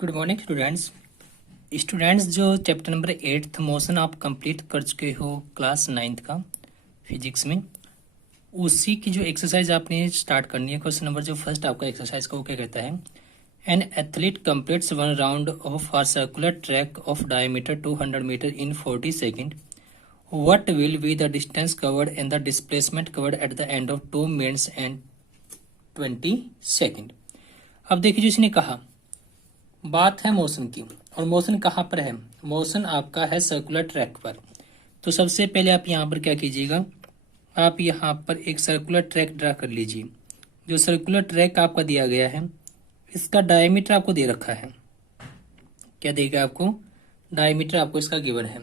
Good morning students जो chapter number 8 motion आप complete कर चुके हो क्लास 9th का फिजिक्स में, उसी की जो एक्सरसाइज आपने स्टार्ट करनी है। क्वेश्चन नंबर जो फर्स्ट आपका एक्सरसाइज का वो क्या कहता है, an athlete completes one round of a circular track of diameter 200 metre in 40 second. What will be the distance covered and the displacement covered at the end of 2 minutes and 20 second. अब देखिए, जो इसने कहा बात है motion की, और motion कहाँ पर है, मोशन आपका है सर्कुलर ट्रैक पर। तो सबसे पहले आप यहाँ पर क्या कीजिएगा, आप यहाँ पर एक सर्कुलर ट्रैक ड्रा कर लीजिए। जो सर्कुलर ट्रैक आपका दिया गया है, इसका डायमीटर आपको दे रखा है। क्या देगा आपको, डायमीटर आपको इसका गिवन है।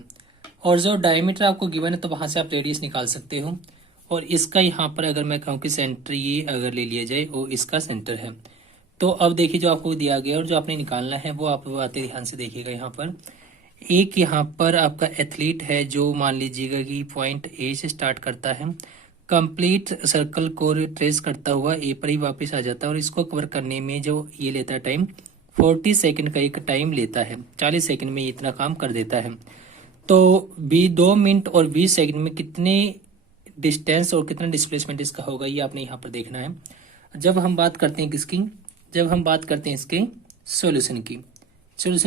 और जो डायमीटर आपको गिवन है, तो वहां से आप रेडियस निकाल सकते हो। और इसका यहाँ पर अगर मैं कहूँ कि सेंटर ये अगर ले लिया जाए, वो इसका सेंटर है। तो अब देखिए, जो आपको दिया गया और जो आपने निकालना है वो आप आते ध्यान से देखिएगा। यहाँ पर एक यहाँ पर आपका एथलीट है, जो मान लीजिएगा कि पॉइंट ए से स्टार्ट करता है, कंप्लीट सर्कल को ट्रेस करता हुआ ए पर ही वापस आ जाता है, और इसको कवर करने में जो ये लेता है टाइम 40 सेकंड का एक टाइम लेता है। 40 सेकंड में इतना काम कर देता है। तो 2 मिनट और 20 सेकंड में कितने डिस्टेंस और कितना डिस्प्लेसमेंट इसका होगा, ये आपने यहाँ पर देखना है। जब हम बात करते हैं किसकी, जब हम बात करते हैं इसके सॉल्यूशन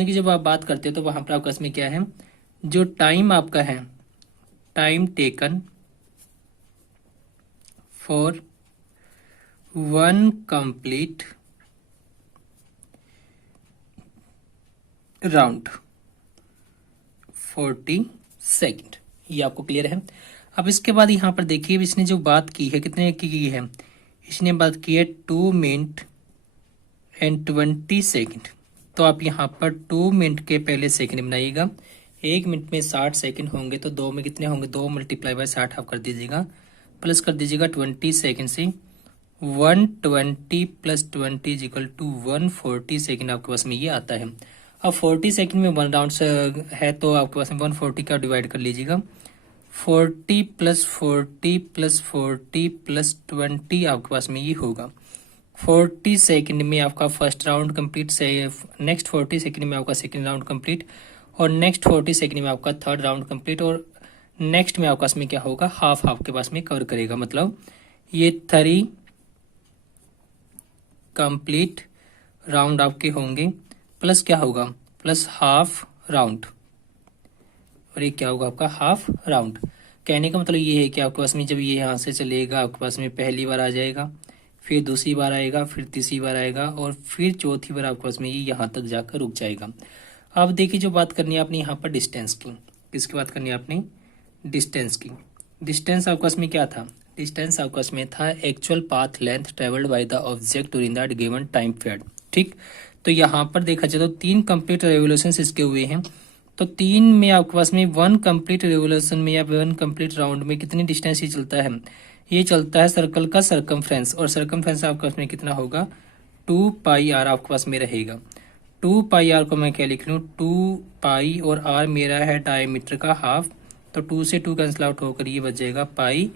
की जब आप बात करते हैं, तो वहां पर आपका इसमें क्या है, जो टाइम आपका है, time taken for one complete round 40 second, ये आपको क्लियर है। अब इसके बाद यहाँ पर देखिए, इसने जो बात की है कितने की है, इसने बात की है 2 मिनट एंड 20 सेकेंड। तो आप यहाँ पर 2 मिनट के पहले सेकेंड बनाइएगा। 1 मिनट में 60 सेकेंड होंगे, तो 2 में कितने होंगे, 2 मल्टीप्लाई बाय 60 आप कर दीजिएगा, प्लस कर दीजिएगा 20 सेकेंड से। 120 plus 20 is equal to 140 second आपके पास में ये आता है। अब 40 सेकेंड में 1 राउंड है, तो आपके पास में 140 का डिवाइड कर लीजिएगा। 40 प्लस 40 प्लस 40 प्लस 20 आपके पास में ये होगा। 40 सेकंड में आपका फर्स्ट राउंड कंप्लीट से, नेक्स्ट 40 सेकंड में आपका सेकंड राउंड कंप्लीट, और नेक्स्ट 40 सेकंड में आपका थर्ड राउंड कंप्लीट, और नेक्स्ट में आपका इसमें क्या होगा, हाफ आपके पास में कवर करेगा। मतलब ये 3 कंप्लीट राउंड आपके होंगे, प्लस क्या होगा, प्लस हाफ राउंड, और ये क्या होगा आपका हाफ राउंड। कहने का मतलब ये है कि आपके पास में जब ये यहाँ से चलेगा, आपके पास में पहली बार आ जाएगा, फिर दूसरी बार आएगा, फिर तीसरी बार आएगा, और फिर चौथी बार आपके पास में ये यहाँ तक जाकर रुक जाएगा। अब देखिए, जो बात करनी है आपने यहाँ पर डिस्टेंस की, किसकी बात करनी है आपने, डिस्टेंस की। डिस्टेंस आपके पास में क्या था, डिस्टेंस आपके पास में था actual path length travelled by the object during the given time period. ठीक, तो यहाँ पर देखा जाए तो 3 कंप्लीट रेवोल्यूशन इसके हुए हैं। तो 3 में आपके पास में 1 कंप्लीट रेवोल्यूशन में या 1 कंप्लीट राउंड में कितनी डिस्टेंस ही चलता है, ये चलता है सर्कल का सरकमफ्रेंस, और सरकमफ्रेंस आपके पास में कितना होगा, 2 पाई आर आपके पास में रहेगा। 2 पाई आर को मैं क्या लिख लूँ, 2 पाई और आर मेरा है डायमीटर का हाफ, तो 2 से 2 कैंसिल आउट होकर ये बच जाएगा पाई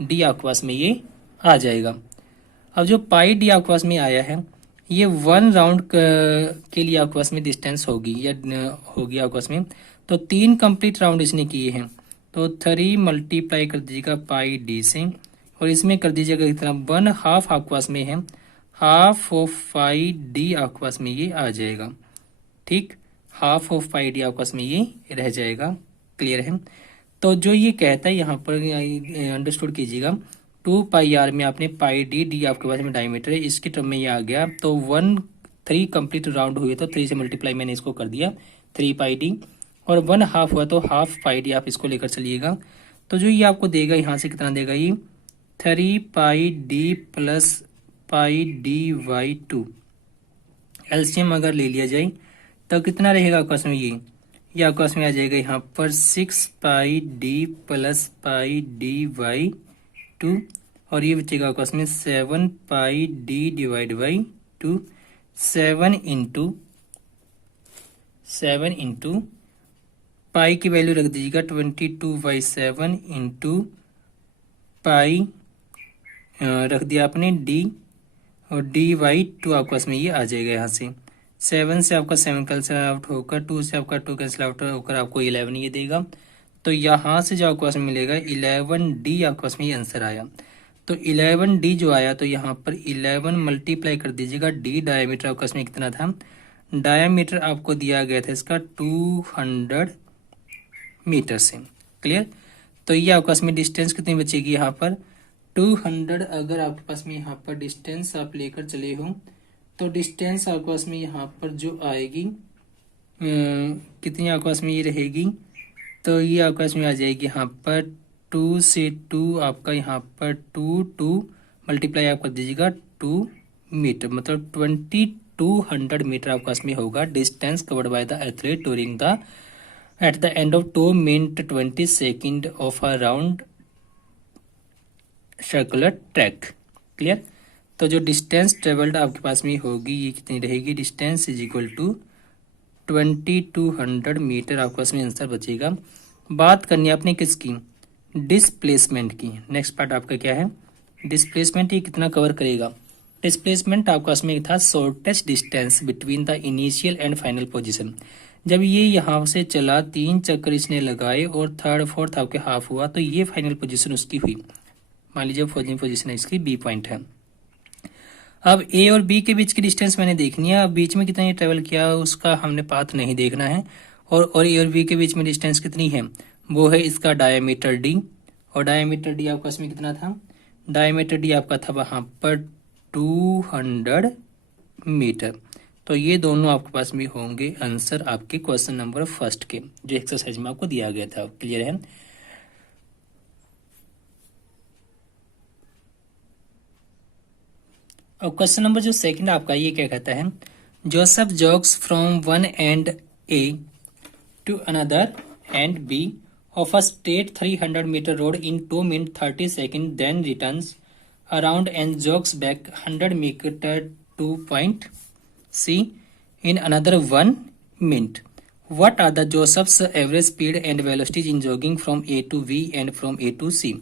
डी आपके पास में ये आ जाएगा। अब जो पाई डी आपके पास में आया है, ये 1 राउंड के लिए आपके पास में डिस्टेंस होगी या होगी आपके पास में। तो 3 कंप्लीट राउंड इसने किए हैं, तो 3 मल्टीप्लाई कर दीजिएगा पाई डी से, और इसमें कर दीजिएगा कितना, 1 हाफ आपके पास में है, हाफ ऑफ पाई डी आपके पास में ये आ जाएगा। ठीक, हाफ ऑफ पाई डी आपके पास में ये रह जाएगा। क्लियर है। तो जो ये कहता है यहाँ पर अंडरस्टूड कीजिएगा, 2 पाई आर में आपने पाई डी, डी आपके पास में डायमीटर है, इसके टर्म में ये आ गया। तो 3 कंप्लीट राउंड हुए, तो 3 से मल्टीप्लाई मैंने इसको कर दिया 3 पाई डी, और 1 हाफ हुआ तो हाफ पाई डी आप इसको लेकर चलिएगा। तो जो ये आपको देगा, यहाँ से कितना देगा, ये 3 pi D plus pi D by 2। LCM अगर ले लिया जाए तो कितना रहेगा आपके पास में, ये आपके पास में आ जाएगा यहाँ पर 6 pi D plus pi D by 2, और ये बचेगा आपके पास में 7 pi D divide by 2। 7 into pi की वैल्यू रख दीजिएगा 22/7 इंटू पाई रख दिया आपने डी, और डी बाई 2 आपके पास में ये आ जाएगा यहाँ से। 7 से आपका 7 कैंसिल आउट होकर 2 से आपका 2 कैंसिल आउट होकर आपको 11 ये देगा। तो यहाँ से जो आपको पास में मिलेगा 11D आपके पास में ये आंसर आया। तो 11D जो आया तो यहाँ पर 11 मल्टीप्लाई कर दीजिएगा। डी डायमीटर आपके पास में कितना था, डायमीटर आपको दिया गया था इसका 200 मीटर से। क्लियर। तो ये आपके पास में डिस्टेंस कितनी बचेगी यहाँ पर 200। अगर आपके पास में यहाँ पर डिस्टेंस आप लेकर चले हो तो डिस्टेंस आपके पास में यहाँ पर जो आएगी कितनी आपके पास में ये रहेगी, तो ये आपके पास में आ जाएगी यहाँ पर 2 से 2 आपका यहाँ पर 2 मल्टीप्लाई आप कर दीजिएगा 2 मीटर, मतलब 2200 मीटर आपके पास में होगा distance covered by the athlete during the eight the end of 2 minute 20 second of a round circular track. Clear. तो जो डिस्टेंस ट्रेवल्ड आपके पास में होगी ये कितनी रहेगी, distance is equal to 2200 metre आपके पास में आंसर बचेगा। बात करनी है आपने किसकी, डिस्प्लेसमेंट की। नेक्स्ट पार्ट आपका क्या है, डिस्प्लेसमेंट। ये कितना कवर करेगा, डिस्प्लेसमेंट आपके पास में था shortest distance between the initial and final position. जब ये यहाँ से चला 3 चक्कर इसने लगाए और थर्ड फोर्थ आपके हाफ हुआ तो ये फाइनल पोजीशन उसकी हुई। मान लीजिए फाइनल पोजीशन इसकी बी पॉइंट है। अब ए और बी के बीच की डिस्टेंस मैंने देखनी है। अब बीच में कितना ये ट्रेवल किया उसका हमने पाथ नहीं देखना है। और ए और बी के बीच में डिस्टेंस कितनी है, वो है इसका डायमीटर डी। और डायमीटर डी आपका इसमें कितना था, डायमीटर डी आपका था वहां पर 200 मीटर। तो ये दोनों आपके पास में होंगे आंसर आपके क्वेश्चन नंबर फर्स्ट के, जो एक्सरसाइज में आपको दिया गया था। क्लियर है। और क्वेश्चन नंबर जो सेकंड आपका ये क्या कहता है, Joseph jogs from one end A to another end B of a straight 300 metre road in 2 minute 30 second, then returns around and jogs back 100 metre to point C in another 1 minute. What are the Joseph's average speed and velocities in jogging from A to B and from A to C?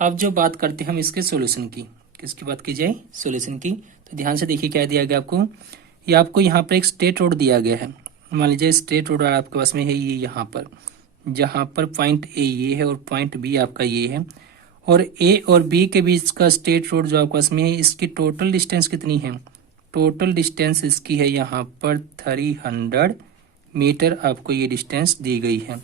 अब जो बात करते हैं हम इसके solution की, किसकी बात की जाए, सॉल्यूशन की। तो ध्यान से देखिए क्या दिया गया आपको, ये आपको यहाँ पर एक स्ट्रेट रोड दिया गया है। मान लीजिए स्ट्रेट रोड आपके पास में है ये यहाँ पर, जहाँ पर पॉइंट ए ये है और पॉइंट बी आपका ये है। और ए और बी के बीच का स्ट्रेट रोड जो आपके पास में है इसकी टोटल डिस्टेंस कितनी है, टोटल डिस्टेंस इसकी है यहाँ पर 300 मीटर आपको ये डिस्टेंस दी गई है।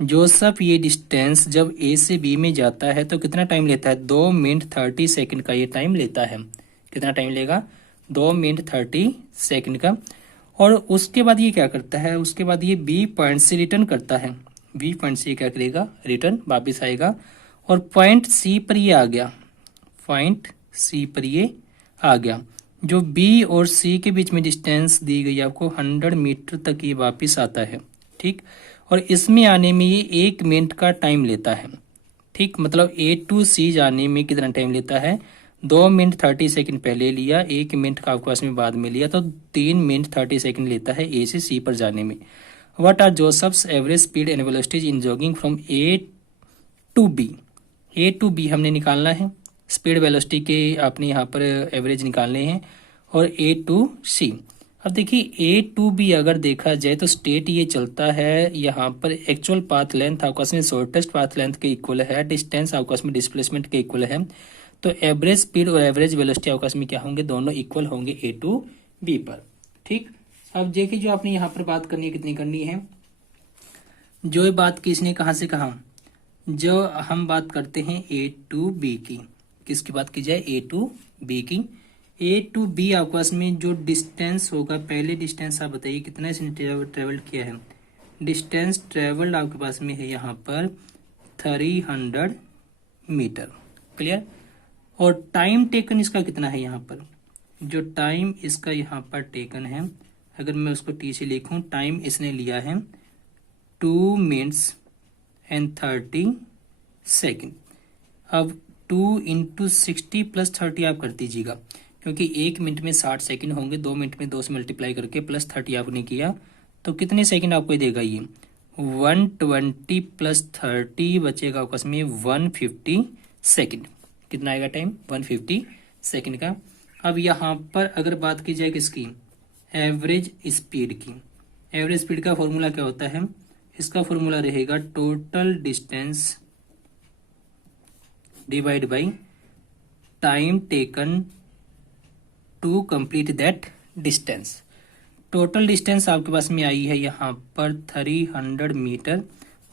जोसेफ ये डिस्टेंस जब ए से बी में जाता है तो कितना टाइम लेता है, 2 मिनट 30 सेकंड का ये टाइम लेता है। कितना टाइम लेगा, 2 मिनट 30 सेकंड का। और उसके बाद ये क्या करता है, उसके बाद ये बी पॉइंट से रिटर्न करता है। बी पॉइंट से क्या करेगा, रिटर्न वापिस आएगा। और पॉइंट सी पर ये आ गया, पॉइंट सी पर ये आ गया। जो बी और सी के बीच में डिस्टेंस दी गई आपको 100 मीटर तक ये वापिस आता है। ठीक। और इसमें आने में ये 1 मिनट का टाइम लेता है। ठीक, मतलब ए टू सी जाने में कितना टाइम लेता है, 2 मिनट 30 सेकंड पहले लिया, 1 मिनट का आपके पास में बाद में लिया, तो 3 मिनट 30 सेकंड लेता है ए से सी पर जाने में। What are Joseph's average speed and velocities in jogging from A to B. A to B हमने निकालना है, स्पीड वेलोसिटी के आपने यहाँ पर एवरेज निकालने हैं। और ए टू सी, अब देखिए ए टू बी अगर देखा जाए तो स्टेट ये चलता है यहाँ पर, एक्चुअल पाथ लेंथ आपस में शॉर्टेस्ट पाथ लेंथ के इक्वल है, डिस्टेंस आपस में डिस्प्लेसमेंट के इक्वल है। तो एवरेज स्पीड और एवरेज वेलोसिटी आपस में क्या होंगे, दोनों इक्वल होंगे ए टू बी पर। ठीक। अब देखिए जो आपने यहाँ पर बात करनी है कितनी करनी है, जो बात किसने कहाँ से कहा, जो हम बात करते हैं ए टू बी की, किसकी बात की जाए, ए टू बी की। ए टू बी आपस में जो डिस्टेंस होगा, पहले डिस्टेंस आप बताइए कितना इसने ट्रेवल किया है। डिस्टेंस ट्रेवल्ड आपके पास में है यहाँ पर 300 मीटर। क्लियर। और टाइम टेकन इसका कितना है यहाँ पर, जो टाइम इसका यहाँ पर टेकन है, अगर मैं उसको टी से लिखूं, टाइम इसने लिया है 2 मिनट्स एंड 30 सेकेंड। अब 2 इंटू 60 प्लस 30 आप कर दीजिएगा, क्योंकि 1 मिनट में 60 सेकंड होंगे, 2 मिनट में 2 से मल्टीप्लाई करके प्लस 30 आपने किया तो कितने सेकंड आपको देगा, ये 120 प्लस 30 बचेगा आपस में 150 सेकंड। कितना आएगा टाइम, 150 सेकंड का। अब यहाँ पर अगर बात की जाए किसकी, एवरेज स्पीड की। एवरेज स्पीड का फॉर्मूला क्या होता है? इसका फॉर्मूला रहेगा total distance divide by time taken to complete that distance. Total distance आपके पास में आई है यहाँ पर 300 मीटर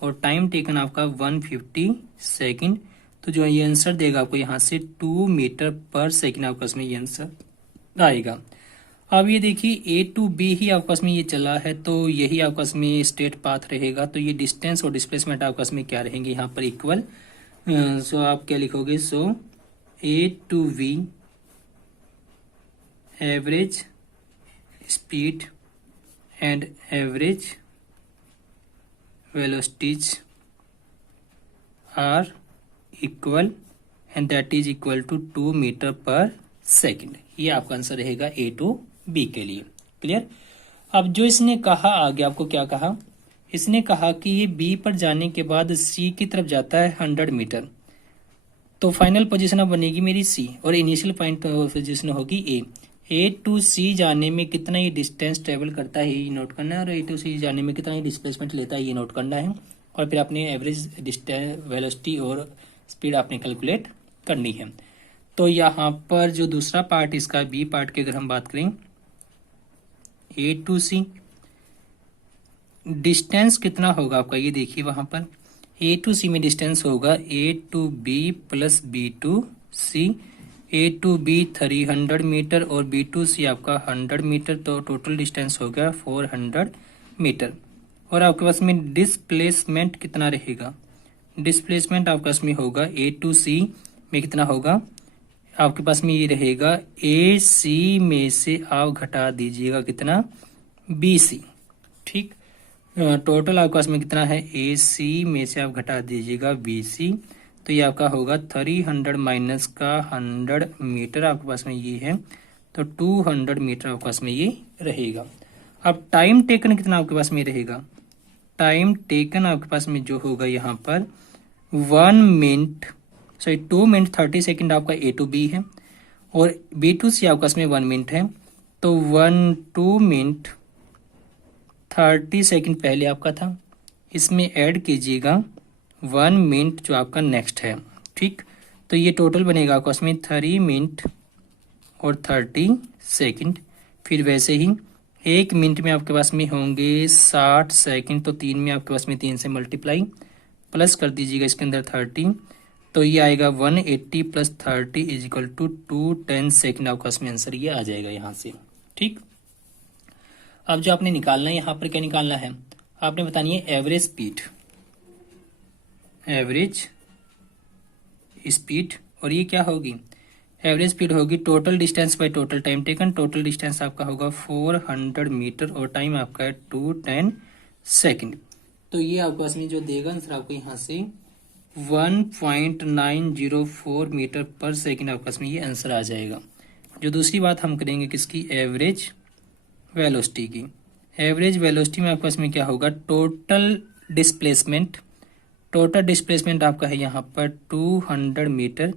और टाइम टेकन आपका 150 सेकेंड। तो जो ये आंसर देगा आपको यहाँ से 2 मीटर पर सेकेंड आपके पास में ये आंसर आएगा। अब ये देखिए ए टू बी ही आपके पास में ये चला है, तो यही आपके पास में स्ट्रेट पाथ रहेगा। तो ये डिस्टेंस और डिस्प्लेसमेंट आपके पास में क्या रहेंगे यहाँ पर इक्वल। सो आप क्या लिखोगे? So A to B average speed and average velocities are equal and that is equal to 2 metre per second. ये आपका आंसर रहेगा ए टू बी के लिए। क्लियर? अब जो इसने कहा आगे आपको क्या कहा? इसने कहा कि ये बी पर जाने के बाद सी की तरफ जाता है 100 मीटर, तो फाइनल पोजीशन अब बनेगी मेरी सी और इनिशियल पॉइंट पोजीशन होगी ए टू सी जाने में कितना ये डिस्टेंस ट्रेवल करता है ये नोट करना है, और ए टू सी जाने में कितना ये डिस्प्लेसमेंट लेता है ये नोट करना है, और फिर अपने एवरेज डिस्टेंस वेलोसिटी और स्पीड आपने कैलकुलेट करनी है। तो यहाँ पर जो दूसरा पार्ट इसका बी पार्ट की अगर हम बात करें, ए टू सी डिस्टेंस कितना होगा आपका, ये देखिए वहां पर ए टू सी में डिस्टेंस होगा A to B plus B to C. A to B 300 metre और बी टू सी आपका 100 मीटर, तो टोटल डिस्टेंस हो गया 400 मीटर। और आपके पास में डिस्प्लेसमेंट कितना रहेगा? डिस्प्लेसमेंट आपके पास में होगा ए टू सी में कितना होगा आपके पास में, ये रहेगा ए सी में से आप घटा दीजिएगा कितना, बी सी। ठीक, टोटल आपके पास में कितना है? ए सी में से आप घटा दीजिएगा बी सी, तो ये आपका होगा 300 माइनस का 100 मीटर आपके पास में ये है, तो 200 मीटर आपके पास में ये रहेगा। अब टाइम टेकन कितना आपके पास में रहेगा? टाइम टेकन आपके पास में जो होगा यहाँ पर 2 मिनट 30 सेकेंड आपका ए टू बी है और बी टू सी आपके पास में 1 मिनट है, तो 2 मिनट 30 सेकेंड पहले आपका था, इसमें ऐड कीजिएगा 1 मिनट जो आपका नेक्स्ट है। ठीक, तो ये टोटल बनेगा आपको उसमें 3 मिनट और 30 सेकेंड। फिर वैसे ही 1 मिनट में आपके पास में होंगे 60 सेकेंड, तो 3 में आपके पास में 3 से मल्टीप्लाई प्लस कर दीजिएगा इसके अंदर 30, तो ये आएगा 180 plus 30 is equal to 210 second आपके पास में आंसर ये आ जाएगा यहाँ से। ठीक, अब जो आपने निकालना है यहाँ पर क्या निकालना है? आपने बतानी है एवरेज स्पीड, एवरेज स्पीड, और ये क्या होगी? एवरेज स्पीड होगी total distance by total time taken. Total distance आपका होगा 400 मीटर और टाइम आपका है 210 सेकेंड। तो ये आपके पास में जो देगा आंसर आपको यहाँ से 1.904 मीटर पर सेकेंड आपके पास में ये आंसर आ जाएगा। जो दूसरी बात हम करेंगे किसकी? एवरेज वेलोसिटी की। एवरेज वेलोसिटी में आपके पास में क्या होगा? Total displacement. टोटल डिस्प्लेसमेंट आपका है यहाँ पर 200 मीटर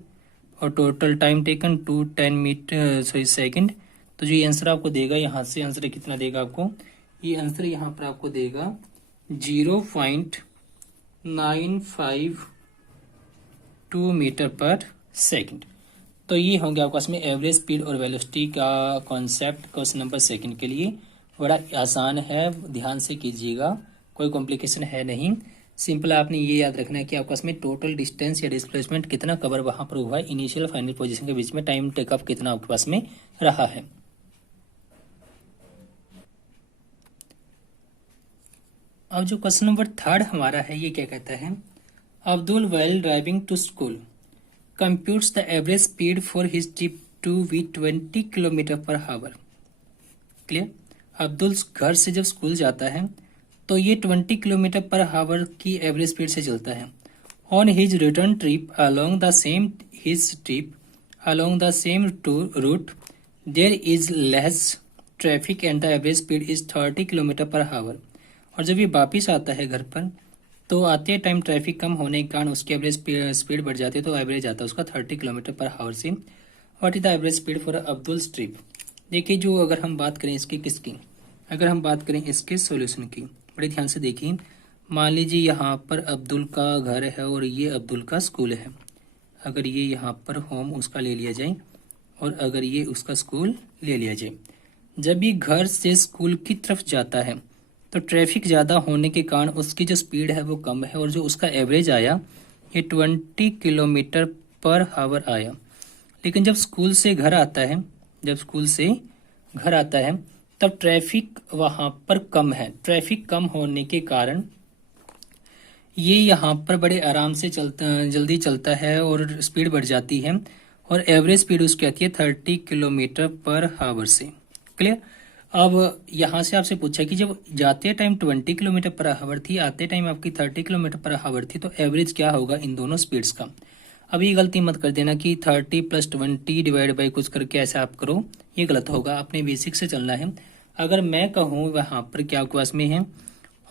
और total time taken 210 metre second. तो जो ये आंसर आपको देगा यहाँ से आंसर कितना देगा आपको? ये आंसर यहाँ पर आपको देगा 0.952 मीटर पर सेकेंड। तो ये होंगे आपके पास में एवरेज स्पीड और वेलोसिटी का कॉन्सेप्ट क्वेश्चन नंबर सेकंड के लिए। बड़ा आसान है, ध्यान से कीजिएगा, कोई कॉम्प्लिकेशन है नहीं। सिंपल आपने ये याद रखना है कि आपके पास में टोटल डिस्टेंस या डिस्प्लेसमेंट कितना कवर वहां पर हुआ है, इनिशियल फाइनल पोजीशन के बीच में टाइम टेकअप कितना आपके पास में रहा है। अब जो क्वेश्चन नंबर थर्ड हमारा है ये क्या कहता है? Abdul while driving to school computes the average speed for his trip to be 20 kilometre per hour. Clear? Abdul घर से जब स्कूल जाता है तो ये 20 किलोमीटर पर आवर की एवरेज स्पीड से चलता है। On his return trip along the same route there is less traffic and the average speed is 30 kilometre per hour. और जब ये वापिस आता है घर पर तो आते टाइम ट्रैफिक कम होने के कारण उसकी एवरेज स्पीड बढ़ जाती है, तो एवरेज आता है उसका 30 किलोमीटर पर आवर से। What is the average speed for Abdul trip? देखिए जो अगर हम बात करें इसकी किसकी, अगर हम बात करें इसके सॉल्यूशन की, बड़े ध्यान से देखिए। मान लीजिए यहाँ पर अब्दुल का घर है और ये अब्दुल का स्कूल है। अगर ये यहाँ पर होम उसका ले लिया जाए और अगर ये उसका स्कूल ले लिया जाए, जब ये घर से स्कूल की तरफ जाता है तो ट्रैफिक ज़्यादा होने के कारण उसकी जो स्पीड है वो कम है और जो उसका एवरेज आया ये 20 किलोमीटर पर आवर आया। लेकिन जब स्कूल से घर आता है, जब स्कूल से घर आता है तब ट्रैफिक वहाँ पर कम है। ट्रैफिक कम होने के कारण ये यहाँ पर बड़े आराम से जल्दी चलता है और स्पीड बढ़ जाती है और एवरेज स्पीड उसकी आती है 30 किलोमीटर पर आवर से। क्लियर। अब यहाँ से आपसे पूछा कि जब जाते टाइम 20 किलोमीटर पर आवर थी, आते टाइम आपकी 30 किलोमीटर पर आवर थी, तो एवरेज क्या होगा इन दोनों स्पीड्स का। अब ये गलती मत कर देना कि 30 + 20 डिवाइड बाई कुछ करके ऐसे आप करो, ये गलत होगा। अपने बेसिक से चलना है। अगर मैं कहूँ वहाँ पर क्या आपके पास में है,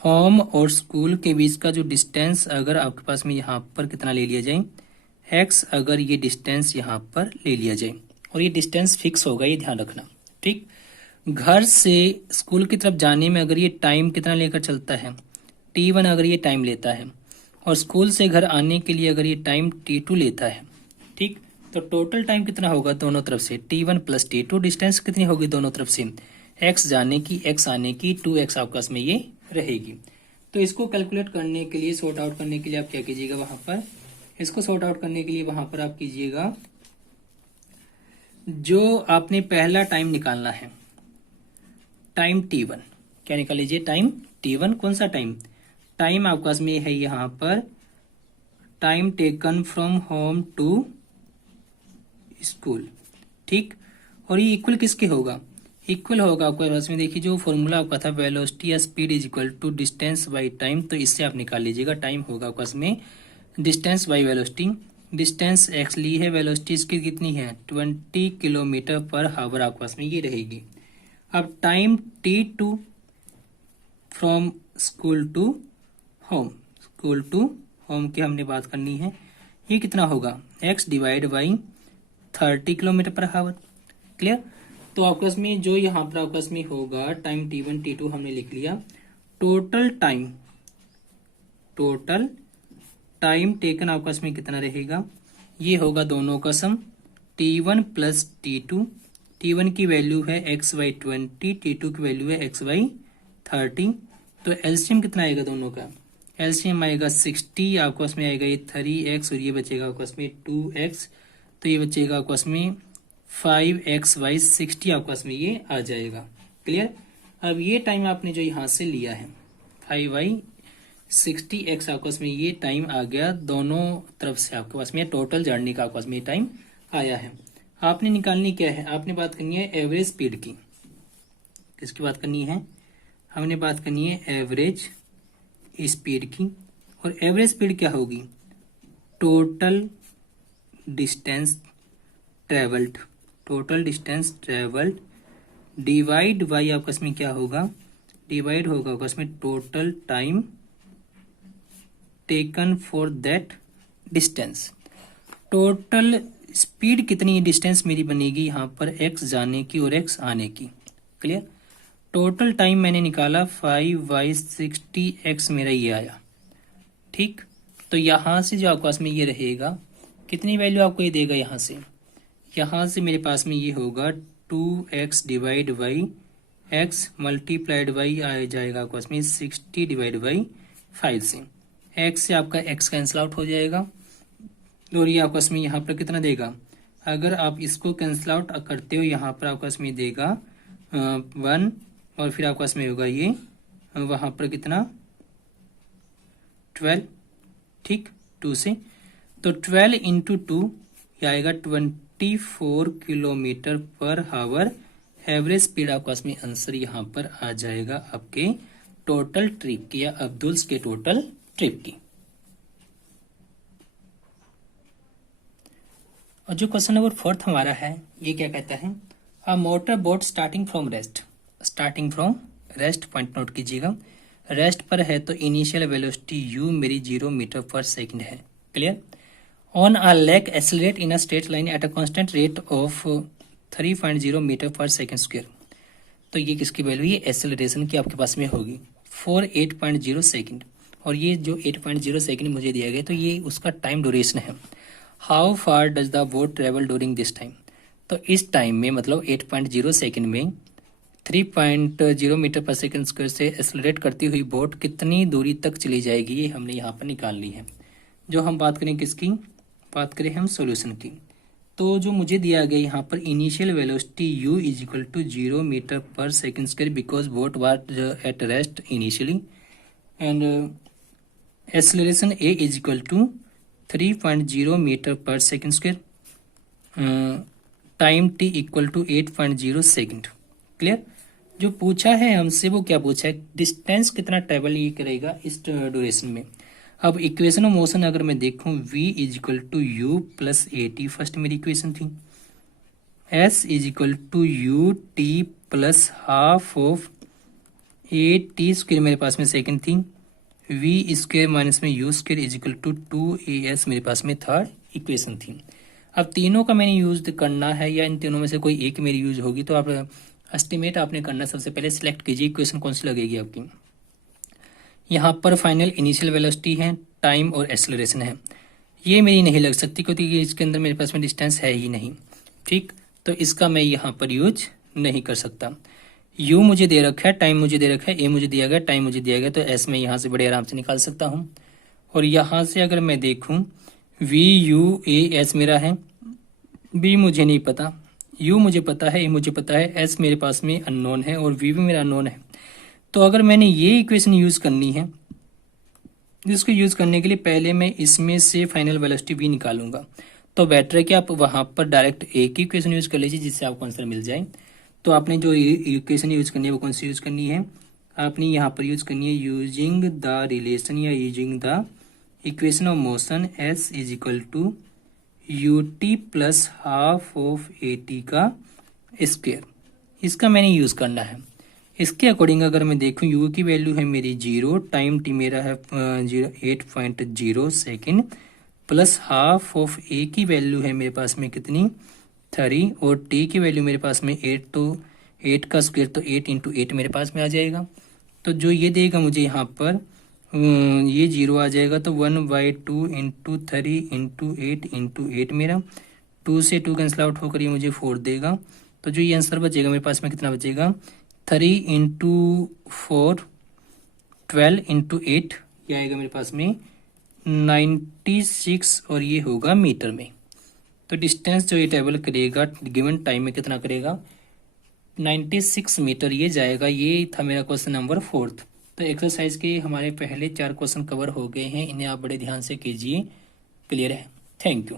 होम और स्कूल के बीच का जो डिस्टेंस अगर आपके पास में यहाँ पर कितना ले लिया जाए, x, अगर ये डिस्टेंस यहाँ पर ले लिया जाए और ये डिस्टेंस फिक्स होगा, ये ध्यान रखना। ठीक। घर से स्कूल की तरफ जाने में अगर ये टाइम कितना लेकर चलता है, t1 अगर ये टाइम लेता है और स्कूल से घर आने के लिए अगर ये टाइम t2 लेता है, ठीक, तो टोटल टाइम कितना होगा दोनों तरफ से, t1 + t2। डिस्टेंस कितनी होगी दोनों तरफ से, x जाने की x आने की, 2x आपका में ये रहेगी। तो इसको कैलकुलेट करने के लिए, सॉर्ट आउट करने के लिए आप क्या कीजिएगा, वहां पर इसको सॉर्ट आउट करने के लिए वहां पर आप कीजिएगा, जो आपने पहला टाइम निकालना है, टाइम t1, क्या निकाल लीजिए, टाइम t1। कौन सा टाइम, टाइम आपके पास में है यहाँ पर time taken from home to school. ठीक। और ये इक्वल किसके होगा, इक्वल होगा आपके पास में, देखिए जो फॉर्मूला आपका था वेलोसिटी या speed is equal to distance by time, तो इससे आप निकाल लीजिएगा। टाइम होगा आपके पास में distance by velocity. Distance x ली है, वेलोसिटी इसकी कितनी है 20 किलोमीटर पर आवर आपके पास में ये रहेगी। अब time t2 from school to home, school to home की हमने बात करनी है, ये कितना होगा x divide by 30 kilometre per hour. Clear. तो आपके पास में जो यहाँ पर आपके पास में होगा टाइम t1 t2 हमने लिख लिया। टोटल टाइम टेकन आपके पास में कितना रहेगा, ये होगा दोनों का सम, t1 + t2। t1 की वैल्यू है x/20, t2 की वैल्यू है x/30। तो एलसीएम कितना आएगा दोनों का, एलसीएम आएगा 60, आपके पास में आएगा ये 3x और ये बचेगा आपके पास में 2x, तो ये बचेगा आपके पास में 5x/60 आपके पास में ये आ जाएगा। क्लियर। अब ये टाइम आपने जो यहाँ से लिया है 5/60x आपके पास में ये टाइम आ गया, दोनों तरफ से आपके पास में टोटल जर्नी का आपके पास में टाइम आया है। आपने निकालनी क्या है, आपने बात करनी है एवरेज स्पीड की। किसकी बात करनी है, हमने बात करनी है एवरेज स्पीड की। और एवरेज स्पीड क्या होगी, total distance travelled, total distance travelled divide by आपका इसमें क्या होगा, डिवाइड होगा आपका इसमें total time taken for that distance. Total speed कितनी डिस्टेंस मेरी बनेगी यहाँ पर, x जाने की और x आने की। क्लियर। टोटल टाइम मैंने निकाला 5/60x मेरा ये आया। ठीक। तो यहाँ से जो आपके पास में ये रहेगा, कितनी वैल्यू आपको ये देगा, यहाँ से मेरे पास में ये होगा 2x divide by x multiplied by आ जाएगा आपके पास में 60 डिवाइड बाई 5 से। x से आपका x कैंसिल आउट हो जाएगा और ये आपके पास में यहाँ पर कितना देगा, अगर आप इसको कैंसिल आउट करते हो यहाँ पर आपके पास में देगा 1 और फिर आपके पास में होगा ये वहाँ पर कितना 12। ठीक। 2 से, तो 12 × 2 ये आएगा 24 kilometre per our. Average speed आपके पास में आंसर यहाँ पर आ जाएगा आपके टोटल ट्रिप की या अब्दुल्स के टोटल ट्रिप की। और जो क्वेश्चन नंबर 4 हमारा है, ये क्या कहता है, a motor boat starting from rest, starting from rest point note कीजिएगा। रेस्ट पर है तो इनिशियल वेलोसिटी u मेरी 0 मीटर पर सेकंड है। Clear. On a lake accelerate in a straight line at a constant rate of 3.0 metre per second square. तो ये किसकी value, ये एक्सेलरेशन की आपके पास में होगी फॉर 8.0 सेकेंड। और ये जो 8.0 सेकेंड मुझे दिया गया तो ये उसका टाइम ड्यूरेशन है। How far does the boat travel during this time. तो इस टाइम में मतलब 8.0 सेकेंड में 3.0 मीटर पर सेकेंड स्क्वायर से एक्सेलरेट करती हुई बोट कितनी दूरी तक चली जाएगी, ये हमने यहाँ पर निकाल ली है। जो हम बात करें किसकी, बात करें हम सॉल्यूशन की। तो जो मुझे दिया गया यहाँ पर initial velocity u is equal to 0 metre per second square because boat was at rest initially and acceleration a is equal to 3.0 metre per second square, time t equal to 8.0 second. Clear. जो पूछा है हमसे वो क्या पूछा है, distance कितना travel ये करेगा इस ड्यूरेशन में। अब इक्वेशन ऑफ मोशन अगर मैं देखूं v is equal to u plus a t, first मेरी इक्वेशन थी। s is equal to u t plus half of a t square मेरे पास में सेकंड थी। v स्क्वेयर माइनस में u square is equal to 2as मेरे पास में थर्ड इक्वेशन थी। अब तीनों का मैंने यूज करना है या इन तीनों में से कोई एक मेरी यूज होगी, तो आप एस्टिमेट आपने करना, सबसे पहले सिलेक्ट कीजिए इक्वेशन कौन सी लगेगी आपकी। यहाँ पर फाइनल इनिशियल वेलोसिटी है, टाइम और एक्सेलरेशन है। ये मेरी नहीं लग सकती क्योंकि इसके अंदर मेरे पास में डिस्टेंस है ही नहीं। ठीक, तो इसका मैं यहाँ पर यूज नहीं कर सकता। u मुझे दे रखा है, टाइम मुझे दे रखा है, a मुझे दिया गया, टाइम मुझे दिया गया, तो s मैं यहाँ से बड़े आराम से निकाल सकता हूँ। और यहाँ से अगर मैं देखूँ v u a s मेरा है, b मुझे नहीं पता, u मुझे पता है, a मुझे पता है, s मेरे पास में अननोन है और v भी मेरा अननोन है। तो अगर मैंने ये इक्वेशन यूज करनी है, जिसको यूज करने के लिए पहले मैं इसमें से फाइनल वेलोसिटी v निकालूंगा, तो बेटर है कि आप वहां पर डायरेक्ट एक ही इक्वेशन यूज कर लीजिए जिससे आपको आंसर मिल जाए। तो आपने जो इक्वेशन यूज करनी है वो कौन सी यूज करनी है, आपने यहाँ पर यूज करनी है यूजिंग द रिलेशन या using the equation of motion s is equal to u t plus half of a t का स्क्वायर। इसका मैंने यूज करना है। इसके अकॉर्डिंग अगर मैं देखूं u की वैल्यू है मेरी 0, टाइम t मेरा है 8.0 second, plus half of a की वैल्यू है मेरे पास में कितनी 3, और t की वैल्यू मेरे पास में 8, तो 8 का स्क्वायर तो 8 इंटू 8 मेरे पास में आ जाएगा। तो जो ये देगा मुझे यहाँ पर ये 0 आ जाएगा, तो 1/2 इंटू 3 इंटू 8 इंटू 8 मेरा 2 से 2 कैंसिल आउट होकर ये मुझे 4 देगा। तो जो ये आंसर बचेगा मेरे पास में कितना बचेगा, 3 इंटू 4 12 इंटू 8, ये आएगा मेरे पास में 96 और ये होगा मीटर में। तो डिस्टेंस जो ये ट्रेवल करेगा गिवन टाइम में कितना करेगा, 96 मीटर ये जाएगा। ये था मेरा क्वेश्चन नंबर 4। तो एक्सरसाइज के हमारे पहले 4 क्वेश्चन कवर हो गए हैं, इन्हें आप बड़े ध्यान से कीजिए। क्लियर है, थैंक यू।